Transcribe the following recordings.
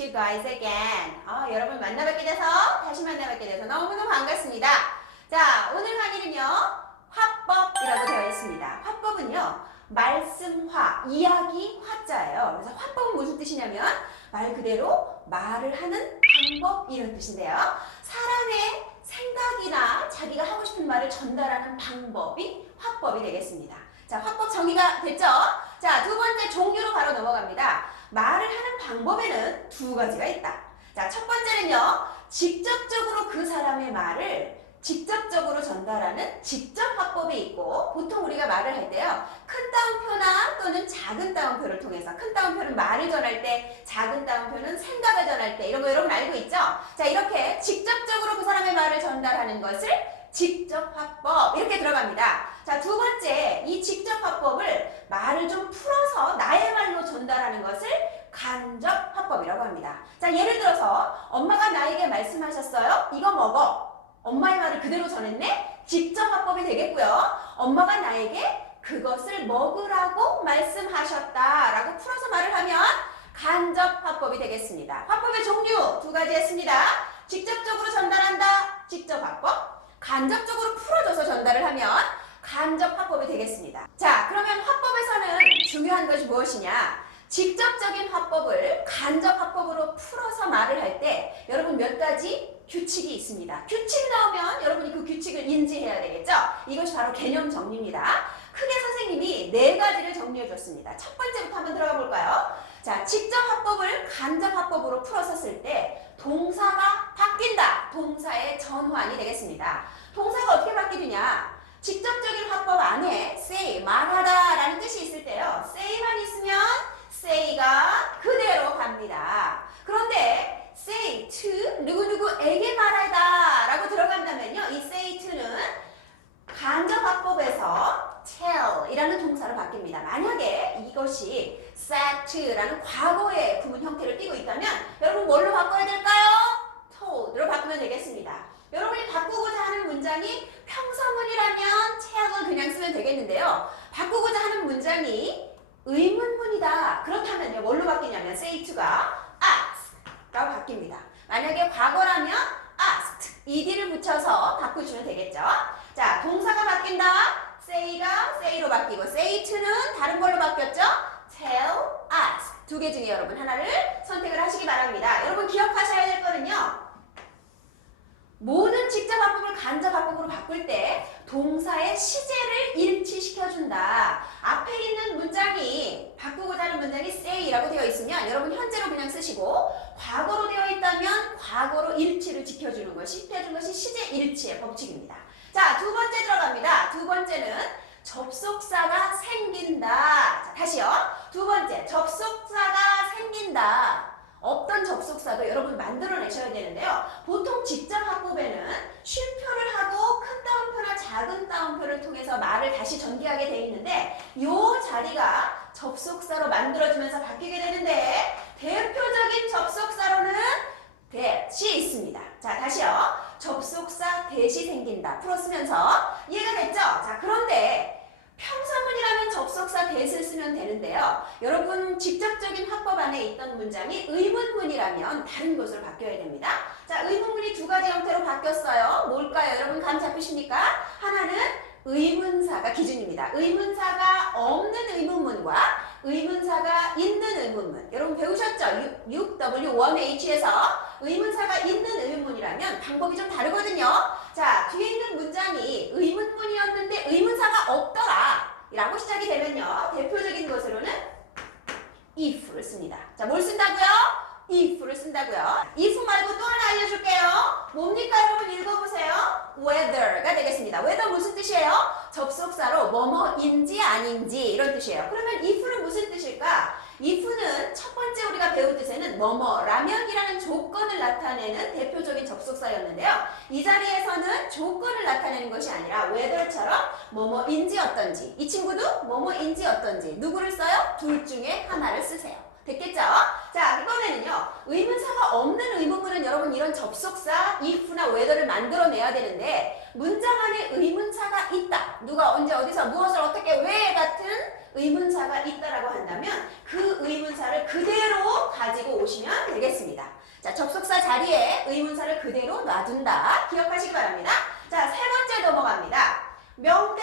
meet you guys again. 여러분 만나뵙게 돼서, 다시 만나뵙게 돼서 너무너무 반갑습니다. 자, 오늘 강의는요, 화법이라고 되어 있습니다. 화법은요, 말씀화, 이야기 화자예요. 그래서 화법은 무슨 뜻이냐면, 말 그대로 말을 하는 방법, 이런 뜻인데요. 사람의 생각이나 자기가 하고 싶은 말을 전달하는 방법이 화법이 되겠습니다. 자, 화법 정의가 됐죠? 자, 두 번째 종류로 바로 넘어갑니다. 말을 하는 방법에는 두 가지가 있다. 자, 첫 번째는요, 직접적으로 그 사람의 말을 직접적으로 전달하는 직접 화법이 있고, 보통 우리가 말을 할 때요, 큰 따옴표나 또는 작은 따옴표를 통해서, 큰 따옴표는 말을 전할 때, 작은 따옴표는 생각을 전할 때, 이런 거 여러분 알고 있죠? 자, 이렇게 직접적으로 그 사람의 말을 전달하는 것을 직접 화법, 이렇게 들어갑니다. 자, 두 번째, 이 직접 화법을 말을 좀 풀어서 나의 말로 전달하는 것을 간접 화법이라고 합니다. 자, 예를 들어서 엄마가 나에게 말씀하셨어요. 이거 먹어. 엄마의 말을 그대로 전했네? 직접 화법이 되겠고요. 엄마가 나에게 그것을 먹으라고 말씀하셨다라고 풀어서 말을 하면 간접 화법이 되겠습니다. 화법의 종류 두 가지 했습니다. 직접적으로 전달한다, 직접 화법. 간접적으로 풀어줘서 전달을 하면 간접 화법이 되겠습니다. 자, 그러면 화법에서는 중요한 것이 무엇이냐? 직접적인 화법을 간접 화법으로 풀어서 말을 할 때 여러분 몇 가지 규칙이 있습니다. 규칙 나오면 여러분이 그 규칙을 인지해야 되겠죠? 이것이 바로 개념 정리입니다. 크게 선생님이 네 가지를 정리해 줬습니다. 첫 번째부터 한번 들어가 볼까요? 자, 직접 화법을 간접 화법으로 풀어서 쓸 때 동사가 바뀐다. 동사의 전환이 되겠습니다. 동사가 어떻게 바뀌느냐? 직접적인 화법 안에 say, 말하다 라는 뜻이 있을 때요. say만 있으면 say가 그대로 갑니다. 그런데 say to 누구누구에게 말하다 라고 들어간다면요. 이 say to는 간접 화법에서 tell 이라는 동사로 바뀝니다. 만약에 이것이 said to 라는 과거의 구문 형태를 띠고 있다면 여러분 뭘로 바꿔야 될까요? told로 바꾸면 되겠습니다. 여러분이 바꾸고자 하는 문장이 평서문이라면 tell을 그냥 쓰면 되겠는데요. 바꾸고자 하는 문장이 의문문이다. 그렇다면요. 뭘로 바뀌냐면 say to가 ask라고 바뀝니다. 만약에 과거라면 asked, ed를 붙여서 바꾸시면 되겠죠. 자, 동사가 바뀐다. say가 say로 바뀌고 say to는 다른 걸로 바뀌었죠. tell, ask. 두 개 중에 여러분 하나를 선택을 하시기 바랍니다. 여러분 기억하셔야 될 거는요. 모든 직접 화법을 간접 화법으로 바꿀 때 동사의 시제를 일치시켜준다. 앞에 있는 문장이 바꾸고자 하는 문장이 say라고 되어 있으면 여러분 현재로 그냥 쓰시고 과거로 되어 있다면 과거로 일치를 지켜주는 것이 시제 일치의 법칙입니다. 자, 두 번째 들어갑니다. 두 번째는 접속사가 생긴다. 자, 다시요. 두 번째, 접속사가 생긴다. 없던 접속사도 여러분 만들어내셔야 되는데요. 보통 직접 화법에는 쉼표를 하고 큰 따옴표나 작은 따옴표를 통해서 말을 다시 전개하게 되어 있는데 이 자리가 접속사로 만들어지면서 바뀌게 되는데 대표적인 접속사로는 that이 있습니다. 자, 다시요. 접속사 that이 생긴다. 풀었으면서 이해가 됐죠? 자, 그런데 평서문이라면 접속사 that을 쓰면 되는데요. 여러분 직접적인 화법 안에 있던 문장이 의문문이라면 다른 것으로 바뀌어야 됩니다. 자, 의문문이 두 가지 형태로 바뀌었어요. 뭘까요? 여러분 감 잡히십니까? 하나는 의문사가 기준입니다. 의문사가 없는 의문문과 의문사가 있는 의문문. 여러분 배우셨죠? 6W1H에서 의문사가 있는 의문문이라면 방법이 좀 다르거든요. 자, 뒤에 있는 문장이 의문문이었는데 의문사가 없더라 라고 시작이 되면요. 대표적인 것으로는 if를 씁니다. 자, 뭘 쓴다고요? if를 쓴다고요. if 말고 또 하나 알려줄게요. 뭡니까 여러분 읽어보세요. whether가 되겠습니다. whether 무슨 뜻이에요? 접속사로 뭐뭐인지 아닌지 이런 뜻이에요. 그러면 if는 무슨 뜻일까? if는 첫 번째 우리가 배운 뜻에는 뭐뭐라면이라는 조건을 나타내는 대표적인 접속사였는데요. 이 자리에서는 조건을 나타내는 것이 아니라 whether처럼 뭐뭐인지 어떤지, 이 친구도 뭐뭐인지 어떤지 누구를 써요? 둘 중에 하나를 쓰세요. 됐겠죠? 자, 이번에는요. 의문사가 없는 의문문은 여러분 이런 접속사 if나 whether를 만들어내야 되는데 문장 안에 의문사가 있다. 누가 언제 어디서 무엇을 어떻게 왜 같은 의문사가 있다라고 한다면 그 의문사를 그대로 가지고 오시면 되겠습니다. 동사 자리에 의문사를 그대로 놔둔다. 기억하시기 바랍니다. 자, 세 번째 넘어갑니다. 명대,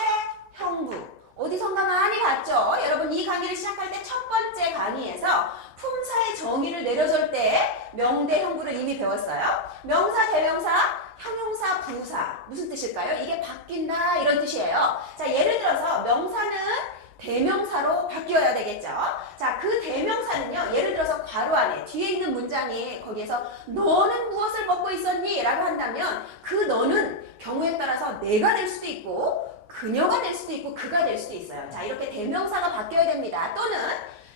형부. 어디선가 많이 봤죠? 여러분 이 강의를 시작할 때 첫 번째 강의에서 품사의 정의를 내려줄 때 명대, 형부를 이미 배웠어요. 명사, 대명사, 형용사, 부사. 무슨 뜻일까요? 이게 바뀐다 이런 뜻이에요. 자, 예를 들어서 명사는 대명사로 바뀌어야 되겠죠. 자, 그 대명사는요. 예를 들어서 괄호 안에 뒤에 있는 문장이 거기에서 너는 무엇을 먹고 있었니? 라고 한다면 그 너는 경우에 따라서 내가 될 수도 있고 그녀가 될 수도 있고 그가 될 수도 있어요. 자, 이렇게 대명사가 바뀌어야 됩니다. 또는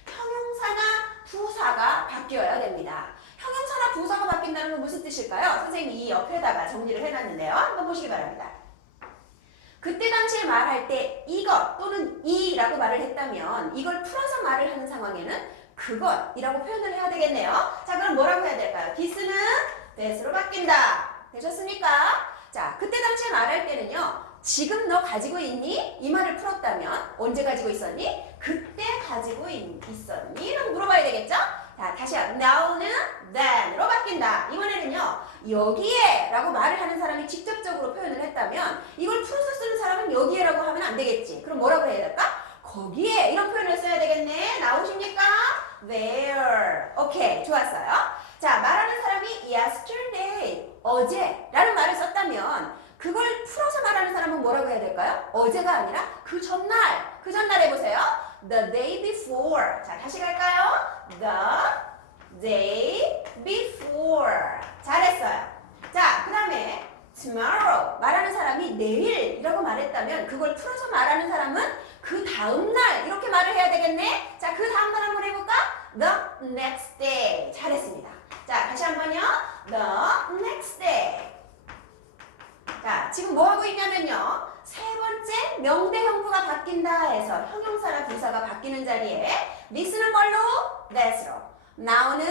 형용사나 부사가 바뀌어야 됩니다. 형용사나 부사가 바뀐다는 건 무슨 뜻일까요? 선생님이 이 옆에다가 정리를 해놨는데요. 한번 보시기 바랍니다. 그때 당시에 말할 때 이것 또는 이라고 말을 했다면 이걸 풀어서 말을 하는 상황에는 그것이라고 표현을 해야 되겠네요. 자, 그럼 뭐라고 해야 될까요? this는 that으로 바뀐다. 되셨습니까? 자, 그때 당시에 말할 때는요. 지금 너 가지고 있니? 이 말을 풀었다면 언제 가지고 있었니? 그때 가지고 있었니? 라고 물어봐야 되겠죠? 자, 다시 now는 then으로 바뀐다. 이번에는요. 여기에 라고 말을 하는 사람이 직접적으로 표현을 했다면 이걸 풀어서 쓰는 사람은 여기에 라고 하면 안 되겠지. 그럼 뭐라고 해야 될까? 거기에 이런 표현을 써야 되겠네. 나오십니까? there. 오케이, 좋았어요. 자, 말하는 사람이 yesterday, 어제 라는 말을 썼다면 그걸 풀어서 말하는 사람은 뭐라고 해야 될까요? 어제가 아니라 그 전날. 그 전날 해보세요. The day before. 자, 다시 갈까요? The day before. 잘했어요. 자, 그 다음에 tomorrow. 말하는 사람이 내일이라고 말했다면 그걸 풀어서 말하는 사람은 그 다음날 이렇게 말을 해야 되겠네. 자, 그 다음날 한번 해볼까? The next day. 잘했습니다. 자, 다시 한번요. The next day. 자, 지금 뭐 하고 있냐면요. 세 번째 명대 형부가 바뀐다 해서 형용사나 부사가 바뀌는 자리에 this는 뭘로? that으로. now는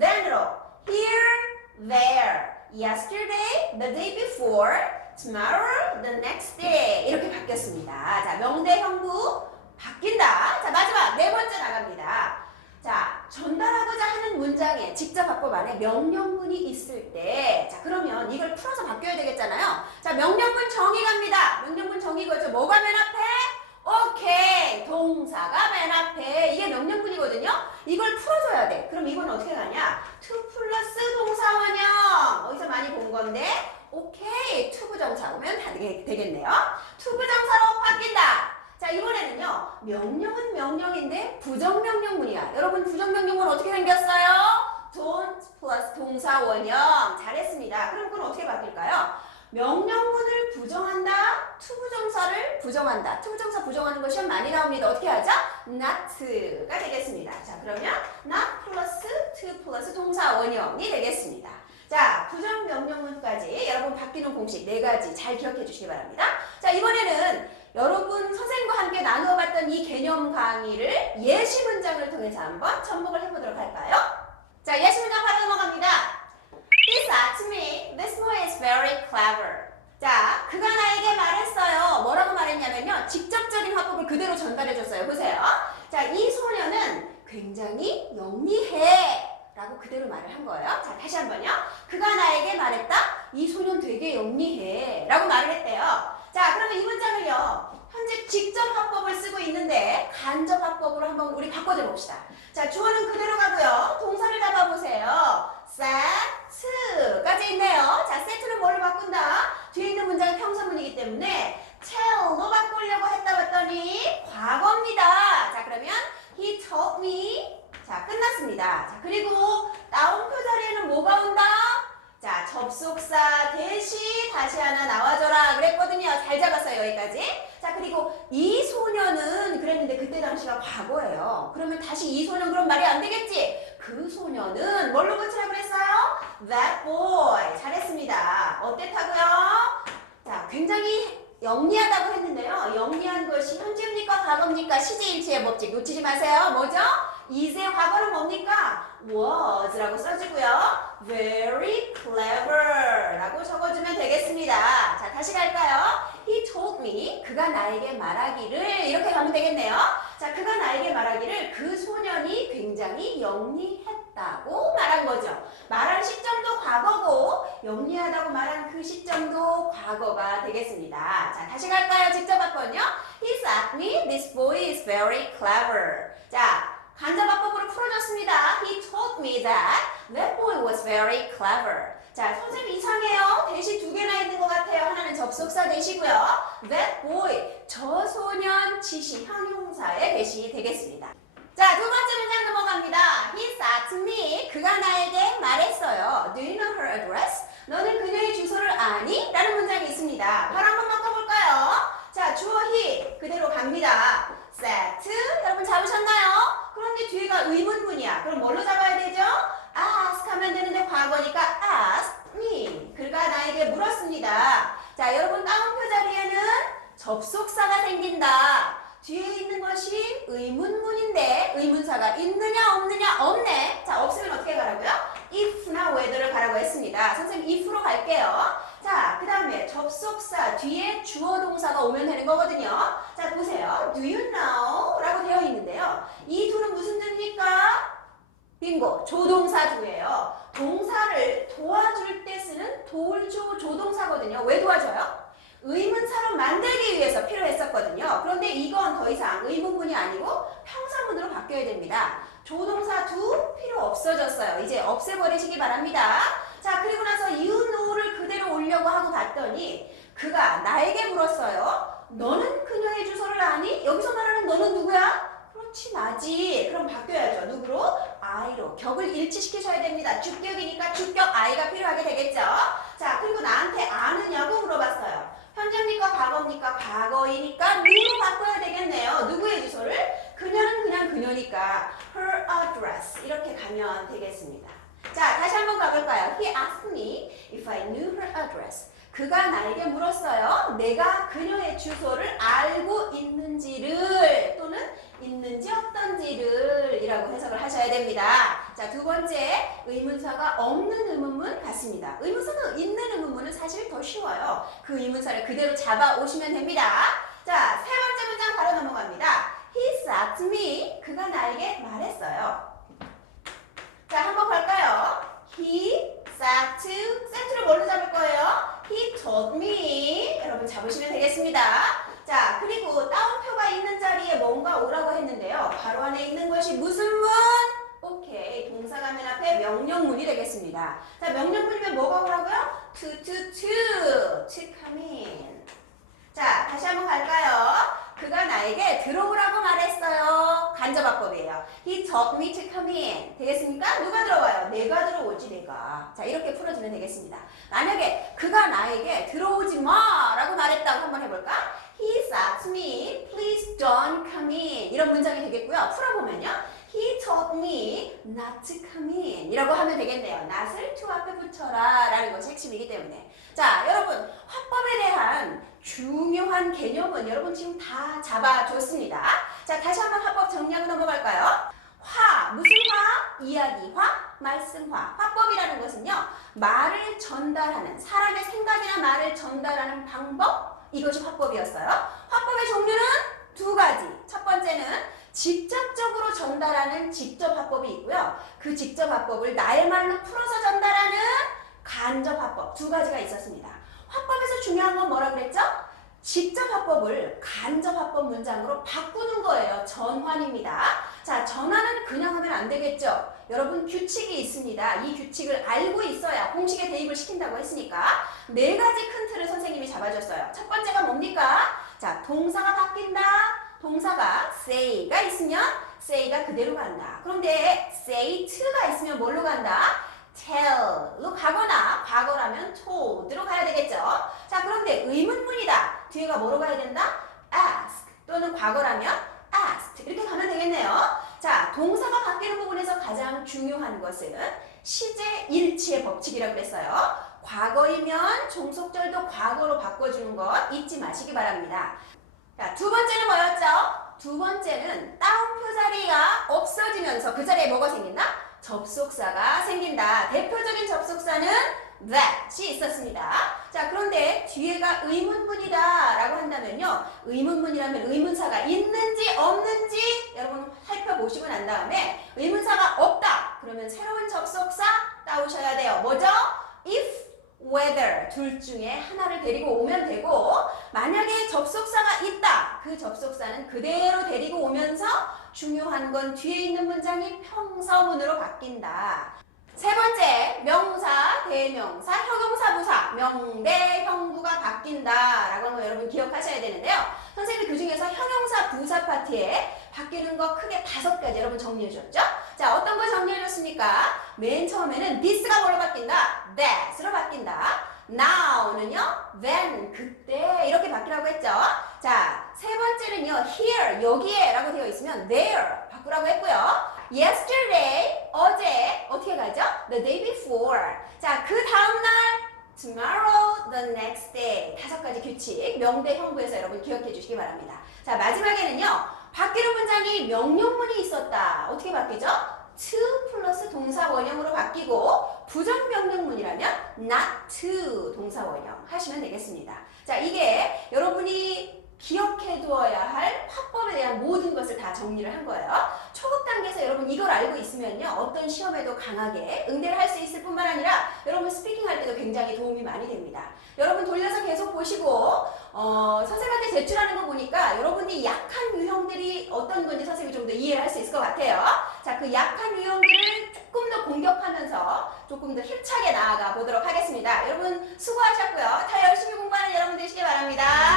then으로. here, there. yesterday, the day before. tomorrow, the next day. 이렇게 바뀌었습니다. 자, 명대 형부 바뀐다. 자, 마지막 네 번째 나갑니다. 자, 전달하고자 하는 문장에 직접 합법 안에 명령문이 있을 때, 자, 그러면 이걸 풀어서 바뀌어야 되겠잖아요. 자, 명령문 정의 갑니다. 명령문 정의 거죠. 뭐가 맨 앞에? 오케이. 동사가 맨 앞에. 이게 명령문이거든요. 이걸 풀어줘야 돼. 그럼 이건 어떻게 가냐? to 플러스 동사 원형. 어디서 많이 본 건데? 오케이. to 부정사 오면 다 되겠네요. to 부정사로 바뀐다. 자, 이번에는요. 명령은 명령인데 부정명령문이야. 여러분 부정명령문 어떻게 생겼어요? don't 플러스 동사 원형. 잘했습니다. 그럼 그건 어떻게 바뀔까요? 명령문을 부정한다. to 부정사를 부정한다. to 부정사 부정하는 거 시험 많이 나옵니다. 어떻게 하죠? not가 되겠습니다. 자, 그러면 not 플러스 to 플러스 동사 원형이 되겠습니다. 자, 부정명령문까지 여러분 바뀌는 공식 4가지 잘 기억해 주시기 바랍니다. 자, 이번에는 여러분 선생님과 함께 나누어 봤던 이 개념 강의를 예시 문장을 통해서 한번 접목을 해보도록 할까요? 자, 예시 문장 바로 넘어갑니다. He said to me, this boy is very clever. 자, 그가 나에게 말했어요. 뭐라고 말했냐면요. 직접적인 화법을 그대로 전달해줬어요. 보세요. 자, 이 소녀는 굉장히 영리해. 라고 그대로 말을 한 거예요. 자, 다시 한번요. 그가 나에게 말했다. 이 소년 되게 영리해. 라고 말을 했대요. 자, 그러면 이 문장을요. 현재 직접 화법을 쓰고 있는데 간접 화법으로 한번 우리 바꿔줘 봅시다. 자, 주어는 그대로 가고요. 동사를 잡아보세요. set 까지 있네요. 자, set는 뭘로 바꾼다? 뒤에 있는 문장은 평서문이기 때문에 tell로 바꾸려고 했다 봤더니 과거입니다. 자, 그러면 he told me. 자, 끝났습니다. 자, 그리고 따옴표 자리에는 뭐가 온다? 자, 접속사 대시 다시 하나 나와줘라 그랬거든요. 잘 잡았어요, 여기까지. 자, 그리고 이 소녀는 그랬는데 그때 당시가 과거예요. 그러면 다시 이 소년 그럼 말이 안 되겠지? 그 소녀는 뭘로 고치라고 그랬어요? That boy. 잘했습니다. 어땠다고요? 자, 굉장히 영리하다고 했는데요. 영리한 것이 현재입니까? 과거입니까? 시제일치의 법칙 놓치지 마세요. 뭐죠? is의 과거는 뭡니까? was라고 써주고요. very clever 라고 적어주면 되겠습니다. 자, 다시 갈까요? He told me. 그가 나에게 말하기를. 이렇게 가면 되겠네요. 자, 그가 나에게 말하기를 그 소년이 굉장히 영리했다. 했다고 말한 거죠. 말한 시점도 과거고 영리하다고 말한 그 시점도 과거가 되겠습니다. 자, 다시 갈까요? 직접 봤거든요. He said me, this boy is very clever. 자, 간접화법으로 풀어줬습니다. He told me that boy was very clever. 자, 선생님 이상해요. 대시 두 개나 있는 것 같아요. 하나는 접속사 대시고요. That boy, 저 소년 지시 형용사의 대시 되겠습니다. 자, 두 번째 문장 넘어갑니다. He said to me, 그가 나에게 말했어요. Do you know her address? 너는 그녀의 주소를 아니? 라는 문장이 있습니다. 바로 한번 바꿔볼까요? 자, 주어 he 그대로 갑니다. said, 여러분 잡으셨나요? 그런데 뒤에가 의문문이야. 그럼 뭘로 잡아야 되죠? ask 하면 되는데 과거니까 ask me. 그가 나에게 물었습니다. 자, 여러분 따옴표 자리에는 접속사가 생긴다. 뒤에 있는 것이 의문문인데 의문사가 있느냐 없느냐 없네. 자, 없으면 어떻게 가라고요? if나 whether를 가라고 했습니다. 선생님 if로 갈게요. 자, 그 다음에 접속사 뒤에 주어 동사가 오면 되는 거거든요. 자, 보세요. Do you know? 라고 되어 있는데요. 이 둘은 무슨 둘입니까? 빙고, 조동사두예요. 동사를 도와줄 때 쓰는 돌조 조동사거든요. 왜 도와줘요? 의문사로 만들기 위해서 필요했었거든요. 그런데 이건 더 이상 의문문이 아니고 평사문으로 바뀌어야 됩니다. 조동사 두 필요 없어졌어요. 이제 없애버리시기 바랍니다. 자, 그리고 나서 you know를 그대로 오려고 하고 봤더니 그가 나에게 물었어요. 너는 그녀의 주소를 아니? 여기서 말하는 너는 누구야? 그렇지, 나지. 그럼 바뀌어야죠. 누구로? I로. 격을 일치시키셔야 됩니다. 주격이니까 주격 I가 필요하게 되겠죠. 자, 그리고 나한테 아느냐고 물어봤어요. 현재입니까? 과거입니까? 과거이니까 누로 바꿔야 되겠네요. 누구의 주소를? 그녀는 그냥 그녀니까 her address 이렇게 가면 되겠습니다. 자, 다시 한번 가볼까요? He asked me if I knew her address. 그가 나에게 물었어요. 내가 그녀의 주소를 알고 있는지를 또는 있는지 없던지를 이라고 해석을 하셔야 됩니다. 자, 두 번째 의문사가 없는 의문문 같습니다. 의문사가 있는 의문문은 사실 더 쉬워요. 그 의문사를 그대로 잡아 오시면 됩니다. 자, 세 번째 문장 바로 넘어갑니다. He said to me, 그가 나에게 말했어요. 자, 한번 볼까요? He said to, said를 뭘로 잡을 거예요? He told me. 여러분 잡으시면 되겠습니다. 자, 그리고 따옴표가 있는 자리에 뭔가 오라고 했는데요. 바로 안에 있는 것이 무슨 문? 오케이. 동사가 맨 앞에 명령문이 되겠습니다. 자, 명령문이면 뭐가 오라고요? to come in. 자, 다시 한번 갈까요? 그가 나에게 들어오라고 말했어요. 간접화법이에요. He told me to come in. 되겠습니까? 누가 들어와요? 내가 들어오지, 내가. 자, 이렇게 풀어주면 되겠습니다. 만약에 그가 나에게 들어오지 마! 라고 말했다고 한번 해볼까? He said to me, please don't come in. 이런 문장이 되겠고요. 풀어보면요. He told me not to come in. 이라고 하면 되겠네요. not을 to 앞에 붙여라. 라는 것이 핵심이기 때문에. 자, 여러분, 화법에 대한 중요한 개념은 여러분 지금 다 잡아줬습니다. 자, 다시 한번 화법 정리하고 넘어갈까요? 화, 무슨 화? 이야기화, 말씀화. 화법이라는 것은요, 말을 전달하는, 사람의 생각이나 말을 전달하는 방법, 이것이 화법이었어요. 화법의 종류는 두 가지. 첫 번째는 직접적으로 전달하는 직접 화법이 있고요. 그 직접 화법을 나의 말로 풀어서 전달하는 간접 화법, 두 가지가 있었습니다. 화법에서 중요한 건 뭐라 그랬죠? 직접 화법을 간접 화법 문장으로 바꾸는 거예요. 전환입니다. 자, 전환은 그냥 하면 안 되겠죠. 여러분 규칙이 있습니다. 이 규칙을 알고 있어야 공식에 대입을 시킨다고 했으니까 네 가지 큰 틀을 선생님이 잡아줬어요. 첫 번째가 뭡니까? 자, 동사가 바뀐다. 동사가 say가 있으면 say가 그대로 간다. 그런데 say to가 있으면 뭘로 간다? tell로 가거나 과거라면 told로 가야 되겠죠. 자, 그런데 의문문이다. 뒤에가 뭐로 가야 된다? ask 또는 과거라면 asked 이렇게 가면 되겠네요. 자, 동사가 바뀌는 부분에서 가장 중요한 것은 시제 일치의 법칙이라고 그랬어요. 과거이면 종속절도 과거로 바꿔주는 것 잊지 마시기 바랍니다. 자, 두 번째는 뭐였죠? 두 번째는 따옴표 자리가 없어지면서 그 자리에 뭐가 생긴다? 접속사가 생긴다. 대표적인 접속사는 that이 있었습니다. 자, 그런데 뒤에가 의문문이다 라고 한다면요. 의문문이라면 의문사가 있는지 없는지 여러분 살펴보시고 난 다음에 의문사가 없다. 그러면 새로운 접속사 따오셔야 돼요. 뭐죠? if, whether 둘 중에 하나를 데리고 오면 되고 만약에 접속사가 있다. 그 접속사는 그대로 데리고 오면서 중요한 건 뒤에 있는 문장이 평서문으로 바뀐다. 세 번째, 명사, 대명사, 형용사, 부사, 명대, 형부가 바뀐다 라고 하는 거 여러분 기억하셔야 되는데요. 선생님이 그 중에서 형용사, 부사 파트에 바뀌는 거 크게 5가지 여러분 정리해 줬죠? 자, 어떤 걸 정리해 줬습니까? 맨 처음에는 this가 뭐로 바뀐다? that으로 바뀐다. now는요, then, 그때 이렇게 바뀌라고 했죠? 자, 세 번째는요, here, 여기에 라고 되어 있으면 there 바꾸라고 했고요. yesterday, 어제, 어떻게 가죠? the day before. 자, 그 다음날 tomorrow, the next day. 5가지 규칙, 명대, 형부에서 여러분 기억해 주시기 바랍니다. 자, 마지막에는요, 바뀌는 문장이 명령문이 있었다. 어떻게 바뀌죠? to 플러스 동사 원형으로 바뀌고 부정명령문이라면 not to 동사 원형 하시면 되겠습니다. 자, 이게 여러분이 기억해 두어야 할 화법에 대한 모든 것을 다 정리를 한 거예요. 초급 단계에서 여러분 이걸 알고 있으면요. 어떤 시험에도 강하게 응대를 할 수 있을 뿐만 아니라 여러분 스피킹 할 때도 굉장히 도움이 많이 됩니다. 여러분 돌려서 계속 보시고 선생님한테 제출하는 거 보니까 여러분이 약한 유형들이 어떤 건지 선생님이 좀 더 이해를 할 수 있을 것 같아요. 자, 그 약한 유형들을 조금 더 공격하면서 조금 더 힘차게 나아가 보도록 하겠습니다. 여러분 수고하셨고요. 다 열심히 공부하는 여러분 되시길 바랍니다.